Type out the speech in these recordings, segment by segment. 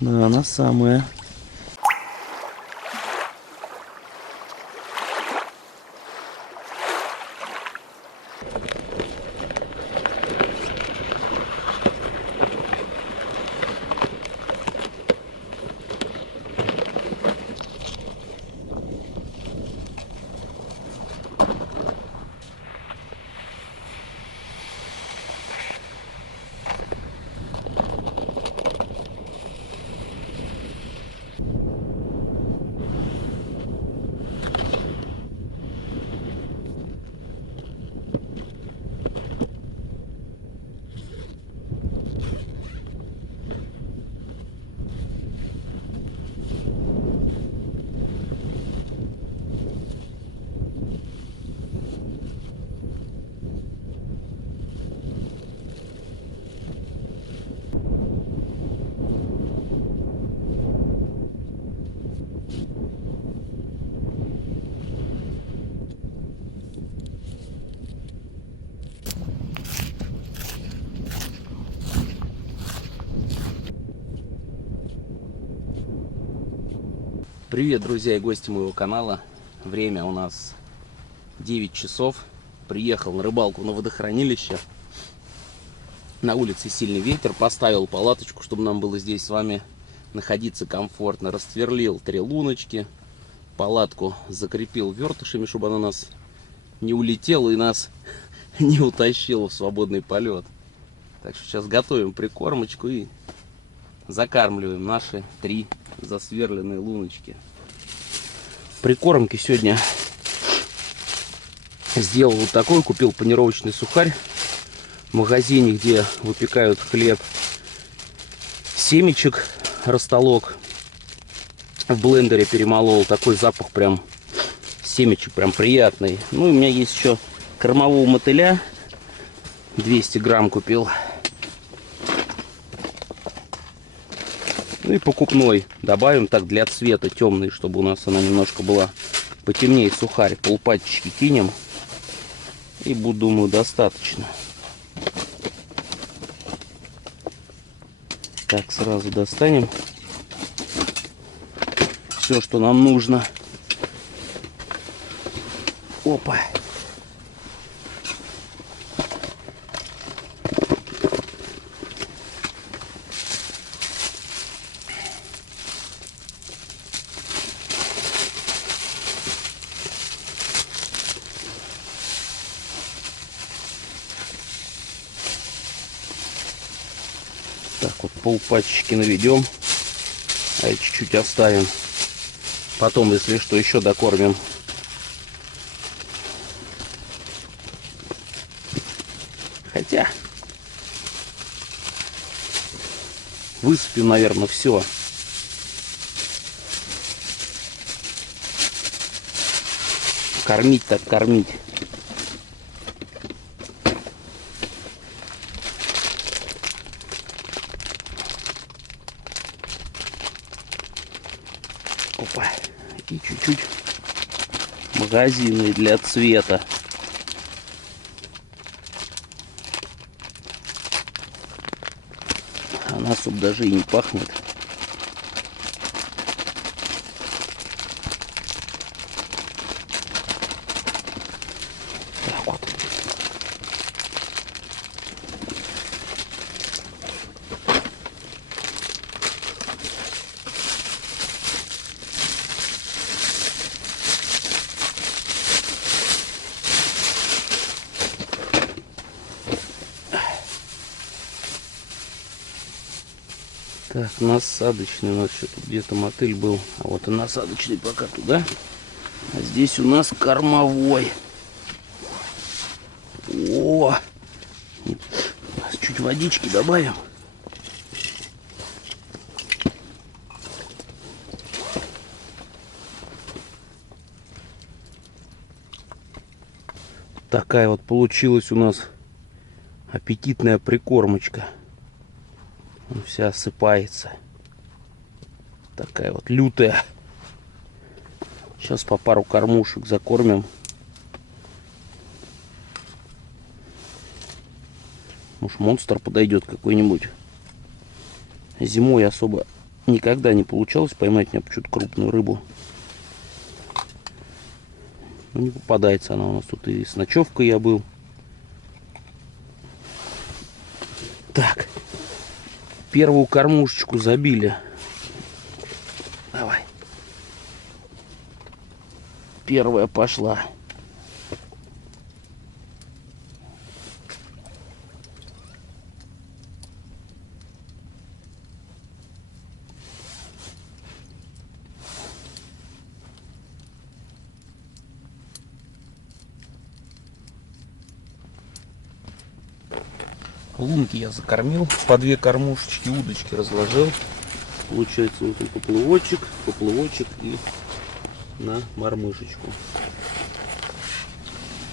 Да, она самая. Привет, друзья и гости моего канала. Время у нас 9 часов. Приехал на рыбалку на водохранилище. На улице сильный ветер. Поставил палаточку, чтобы нам было здесь с вами находиться комфортно. Расцверлил 3 луночки. Палатку закрепил вертышами, чтобы она у нас не улетела и нас не утащила в свободный полет. Так что сейчас готовим прикормочку и закармливаем наши 3 засверленные луночки. Прикормки сегодня сделал вот такой. Купил панировочный сухарь в магазине, где выпекают хлеб. Семечек растолок. В блендере перемолол. Такой запах прям семечек прям приятный. Ну и у меня есть еще кормового мотыля. 200 грамм купил. Ну и покупной добавим так для цвета темный, чтобы у нас она немножко была потемнее. Сухарь полпачечки кинем. И будет, думаю, достаточно. Так, сразу достанем все, что нам нужно. Опа. Так вот, полпачечки наведем, а чуть-чуть оставим. Потом, если что, еще докормим. Хотя высыпем, наверное, все. Кормить так кормить. Опа. И чуть-чуть магазины для цвета. Она особо даже и не пахнет. Так вот. Так, насадочный у нас что-то где-то мотыль был. А вот и насадочный пока туда. А здесь у нас кормовой. О! Чуть водички добавим. Такая вот получилась у нас аппетитная прикормочка. Вся осыпается. Такая вот лютая. Сейчас по пару кормушек закормим. Может, монстр подойдет какой-нибудь. Зимой особо никогда не получалось поймать мне почему-то крупную рыбу. Ну, не попадается она у нас. Тут и с ночевкой я был. Так. Первую кормушечку забили. Давай. Первая пошла. Лунки я закормил, по 2 кормушечки, удочки разложил. Получается вот он поплывочек и на мормышечку.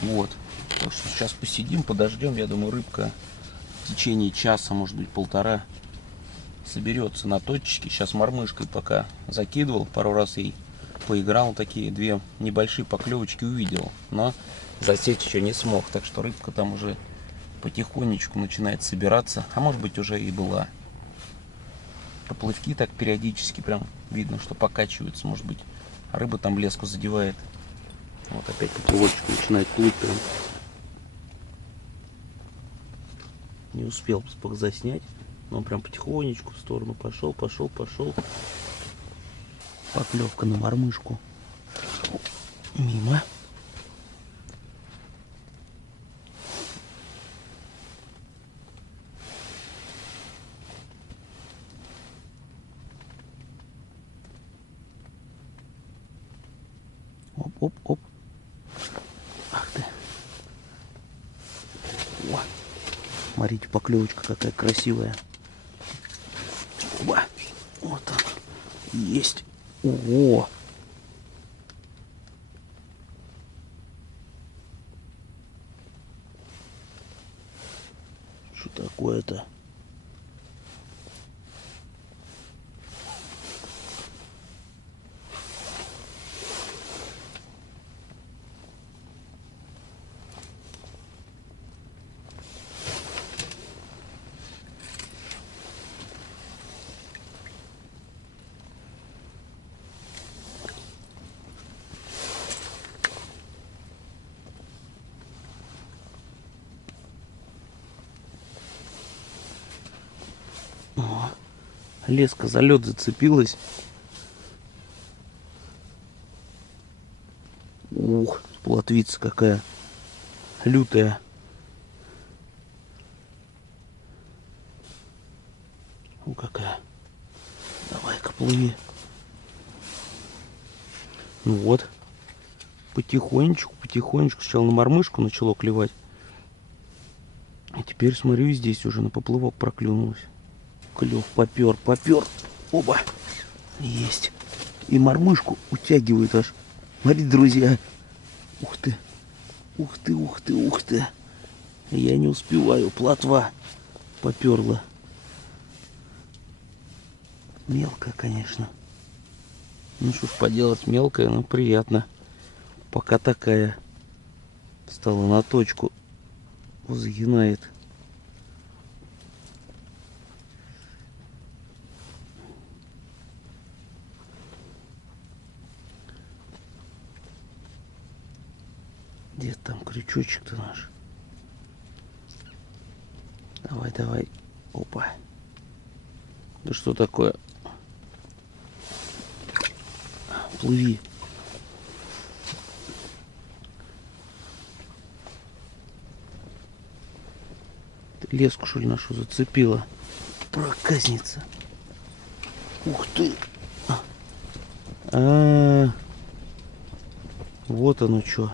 Вот. Так что сейчас посидим, подождем. Я думаю, рыбка в течение часа, может быть, полтора соберется на точечке. Сейчас мормышкой пока закидывал, пару раз ей поиграл, такие 2 небольшие поклевочки увидел, но засечь еще не смог. Так что рыбка там уже потихонечку начинает собираться, а может быть уже и была. Поплавки так периодически прям видно, что покачиваются, может быть рыба там леску задевает. Вот опять поплавочек начинает плыть прям. Не успел заснять, но он прям потихонечку в сторону пошел. Поклевка на мормышку. Мимо. Оп. Ах ты. О, смотрите, поклевочка какая красивая. Оба. Вот он. Есть. Ого. Что такое-то? Леска за лед зацепилась. Ух, плотвица какая лютая. Ну какая. Давай-ка плыви. Ну вот. Потихонечку. Сначала на мормышку начало клевать. А теперь смотрю, и здесь уже на поплывок проклюнулась. Клев попер. Оба. Есть. И мормышку утягивает аж. Смотрите, друзья. Ух ты. Я не успеваю. Плотва поперла. Мелкая, конечно. Ну что ж поделать, мелкая, но приятно. Пока такая. Стала на точку. Загинает. Где там крючочек-то наш? Давай. Опа. Да что такое? Плыви. Ты леску, что ли, нашу зацепила? Проказница. Ух ты. Вот оно что.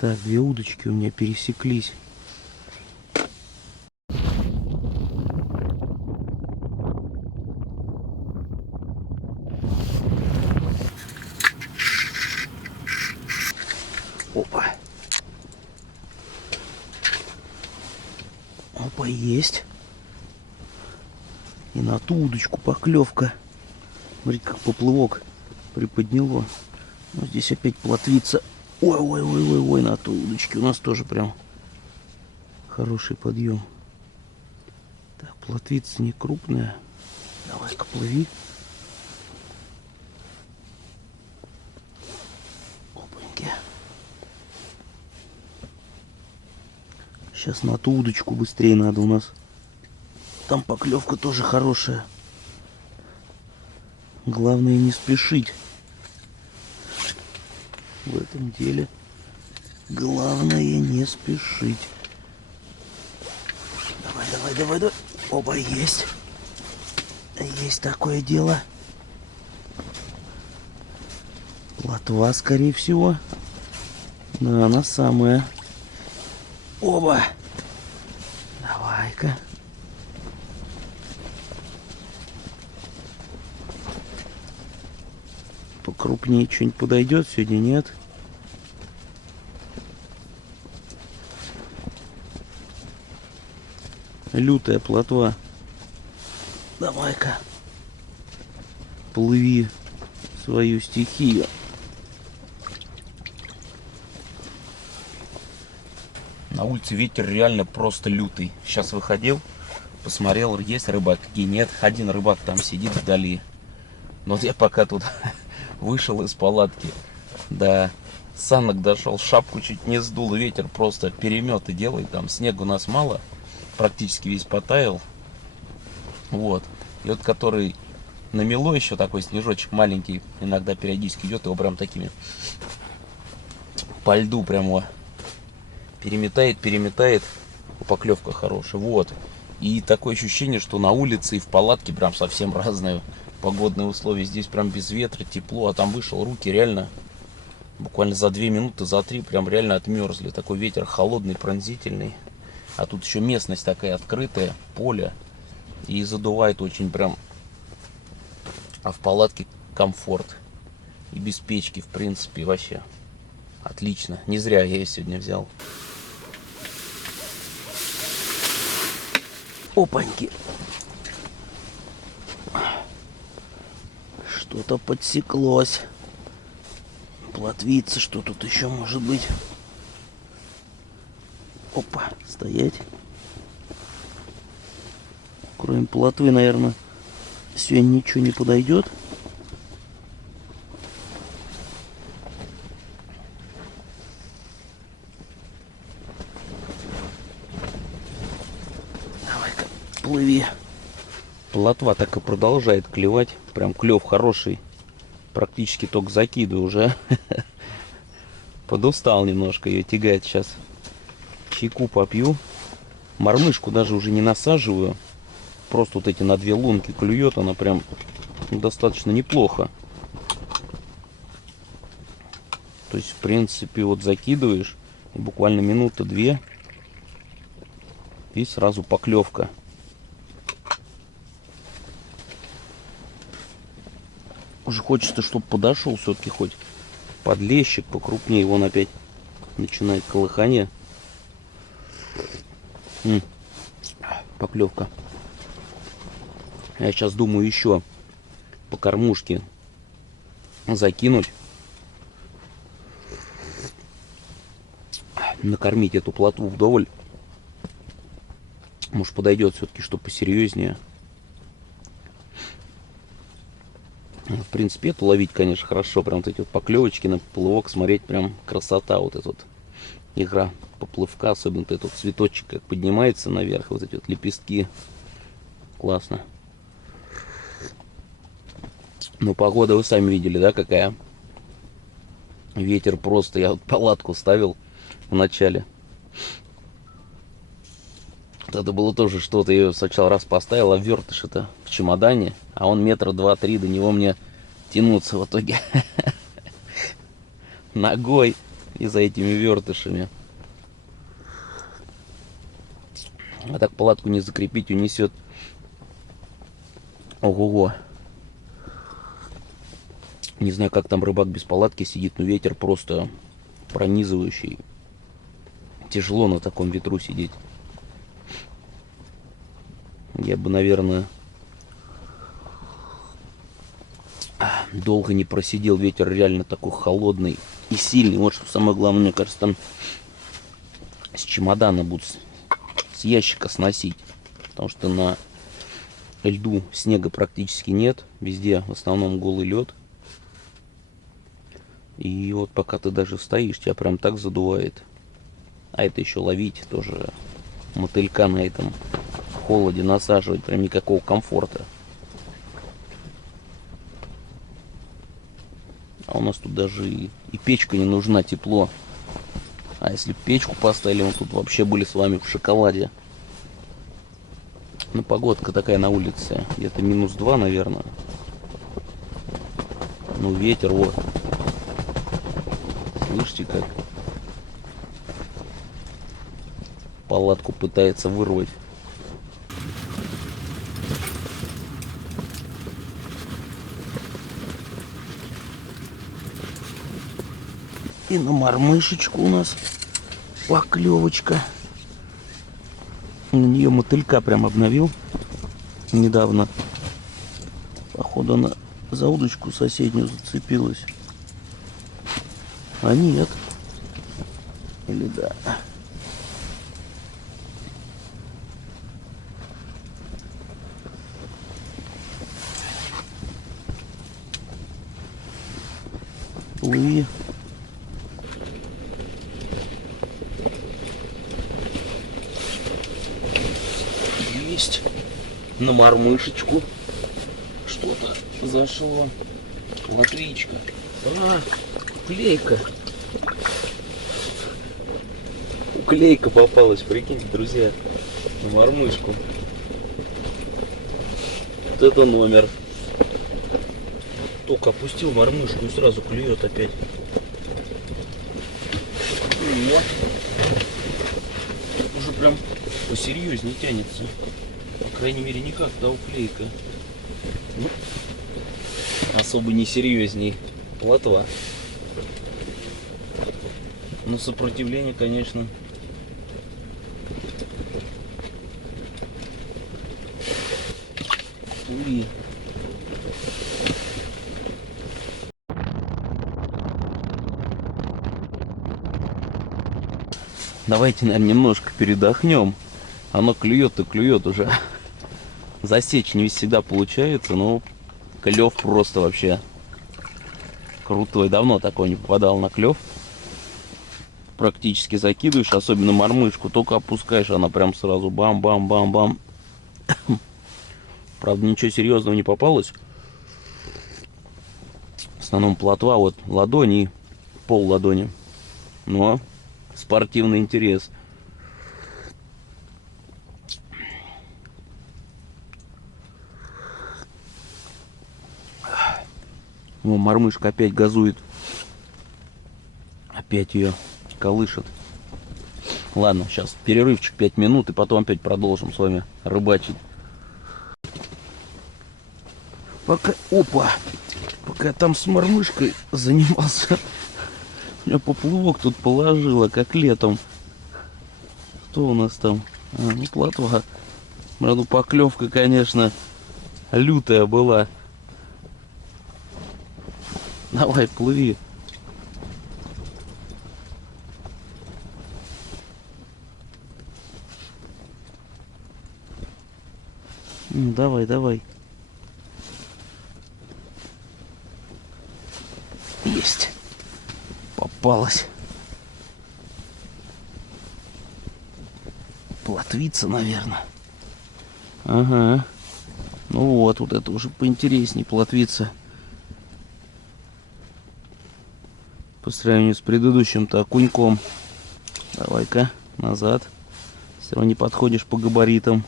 Так, 2 удочки у меня пересеклись. Опа, есть. И на ту удочку поклевка. Смотрите, как поплывок приподняло. Но здесь опять плотвица. Ой, на той удочке у нас тоже прям хороший подъем. Так, плотвица не крупная. Давай-ка плыви. Опаньки. Сейчас на ту удочку быстрее надо у нас. Там поклевка тоже хорошая. Главное не спешить. В этом деле главное не спешить. Давай. Оба есть. Есть такое дело. Плотва, скорее всего. Да, она самая. Оба. Давай-ка. Покрупнее что-нибудь подойдет, сегодня нет. Лютая плотва. Давай-ка. Плыви свою стихию. На улице ветер реально просто лютый. Сейчас выходил, посмотрел, есть рыбак, какие нет. Один рыбак там сидит вдали. Но вот я пока тут вышел из палатки, до санок дошел, шапку чуть не сдул, ветер просто переметы делает. Там снега у нас мало, практически весь потаял. Вот. И вот который намело еще такой снежочек маленький, иногда периодически идет, его прям такими по льду прямо переметает. Поклевка хорошая. Вот. И такое ощущение, что на улице и в палатке прям совсем разные погодные условия. Здесь прям без ветра, тепло, а там вышел, руки реально буквально за 2 минуты, за 3 прям реально отмерзли. Такой ветер холодный, пронзительный. А тут еще местность такая открытая, поле. И задувает очень прям. А в палатке комфорт. И без печки, в принципе, вообще отлично. Не зря я ее сегодня взял. Опаньки. Что-то подсеклось. Плотвица, что тут еще может быть? Опа, стоять. Кроме плотвы, наверное, сегодня ничего не подойдет. Давай-ка, плыви. Плотва так и продолжает клевать. Прям клев хороший. Практически только закидываю уже. Подустал немножко ее тягать сейчас. Чайку попью. Мормышку даже уже не насаживаю. Просто вот эти на 2 лунки клюет. Она прям достаточно неплохо. То есть, в принципе, вот закидываешь. И буквально минуты 2. И сразу поклевка. Уже хочется, чтобы подошел все-таки хоть подлещик покрупнее. Вон опять начинает колыхание. Поклевка. Я сейчас думаю еще по кормушке закинуть. Накормить эту плотву вдоволь. Может, подойдет все-таки что посерьезнее. В принципе, это ловить, конечно, хорошо. Прям вот эти вот поклевочки на поплывок смотреть, прям красота. Вот эта вот игра поплывка, особенно вот этот цветочек, как поднимается наверх, вот эти вот лепестки. Классно. Ну, погода вы сами видели, да, какая? Ветер просто. Я вот палатку ставил в начале. Это было тоже что-то. Я ее сначала раз поставил, а вертыш это в чемодане. А он 2-3 метра до него мне тянуться в итоге. Ногой и за этими вертышами. А так палатку не закрепить, унесет. Ого-го. Не знаю, как там рыбак без палатки сидит, но ветер просто пронизывающий. Тяжело на таком ветру сидеть. Я бы, наверное, Долго не просидел, ветер реально такой холодный и сильный. Вот что самое главное, мне кажется, там с чемодана будут с ящика сносить. Потому что на льду снега практически нет. Везде в основном голый лед. И вот пока ты даже стоишь, тебя прям так задувает. А это еще ловить тоже мотылька на этом холоде, насаживать, прям никакого комфорта. А у нас тут даже и печка не нужна, тепло. А если печку поставили, мы тут вообще были с вами в шоколаде. Ну, погодка такая на улице, где-то -2, наверное. Ну, ветер, вот. Слышите, как палатку пытается вырвать. И на мормышечку у нас поклевочка. На нее мотылька прям обновил недавно. Походу она за удочку соседнюю зацепилась. А нет. Или да. Плыви. Есть. На мормышечку что-то зашло. Латвичка. А, уклейка. Уклейка попалась, прикиньте, друзья. На мормышку. Вот это номер. Только опустил мормышку и сразу клюет опять. Вот. Уже прям посерьезнее тянется. По крайней мере, не как та уклейка. Ну, особо не серьезней плотва. Но сопротивление, конечно, уи. Давайте, наверное, немножко передохнем. Оно клюет и клюет уже. Засечь не всегда получается, но клев просто вообще крутой. Давно такой не попадал на клев. Практически закидываешь, особенно мормышку, только опускаешь, она прям сразу бам-бам-бам-бам. Правда, ничего серьезного не попалось. В основном плотва, вот ладони и пол ладони. Но спортивный интерес. О, мормышка опять газует. Опять ее колышет. Ладно, сейчас перерывчик 5 минут, и потом опять продолжим с вами рыбачить. Пока, опа, пока я там с мормышкой занимался, у меня поплавок тут положила, как летом. Что у нас там? А, ну, плотва. Правда, поклевка, конечно, лютая была. Давай, плыви. Ну, давай, давай. Есть. Попалась. Плотвица, наверное. Ага. Ну вот, вот это уже поинтереснее плотвица. По сравнению с предыдущим-то окуньком. Давай-ка назад. Все равно не подходишь по габаритам.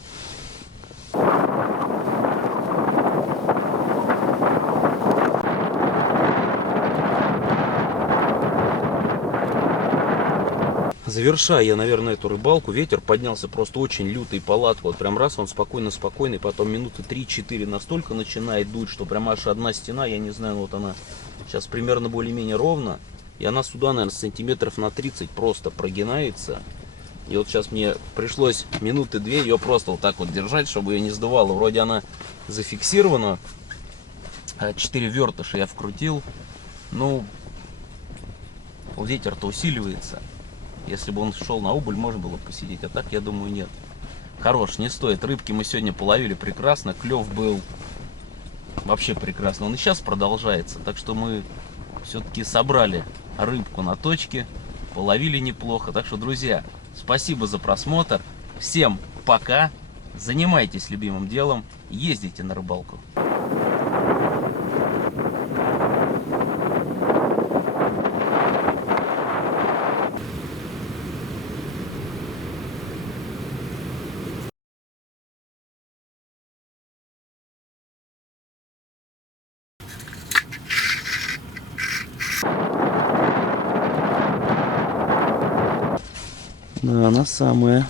Завершая я, наверное, эту рыбалку, ветер поднялся просто очень лютый, палатку. Вот прям раз он спокойно-спокойный, потом минуты 3-4 настолько начинает дуть, что прям аж одна стена, я не знаю, вот она сейчас примерно более-менее ровно. И она сюда, наверное, сантиметров на 30 просто прогинается. И вот сейчас мне пришлось минуты 2 ее просто вот так вот держать, чтобы ее не сдувало. Вроде она зафиксирована 4 вертыша я вкрутил. Ну, ветер-то усиливается. Если бы он шел на убыль, можно было посидеть. А так, я думаю, нет. Хорош, не стоит. Рыбки мы сегодня половили прекрасно. Клев был вообще прекрасно. Он и сейчас продолжается. Так что мы все-таки собрали рыбку на точке. Половили неплохо. Так что, друзья, спасибо за просмотр. Всем пока. Занимайтесь любимым делом. Ездите на рыбалку. Да, она самая.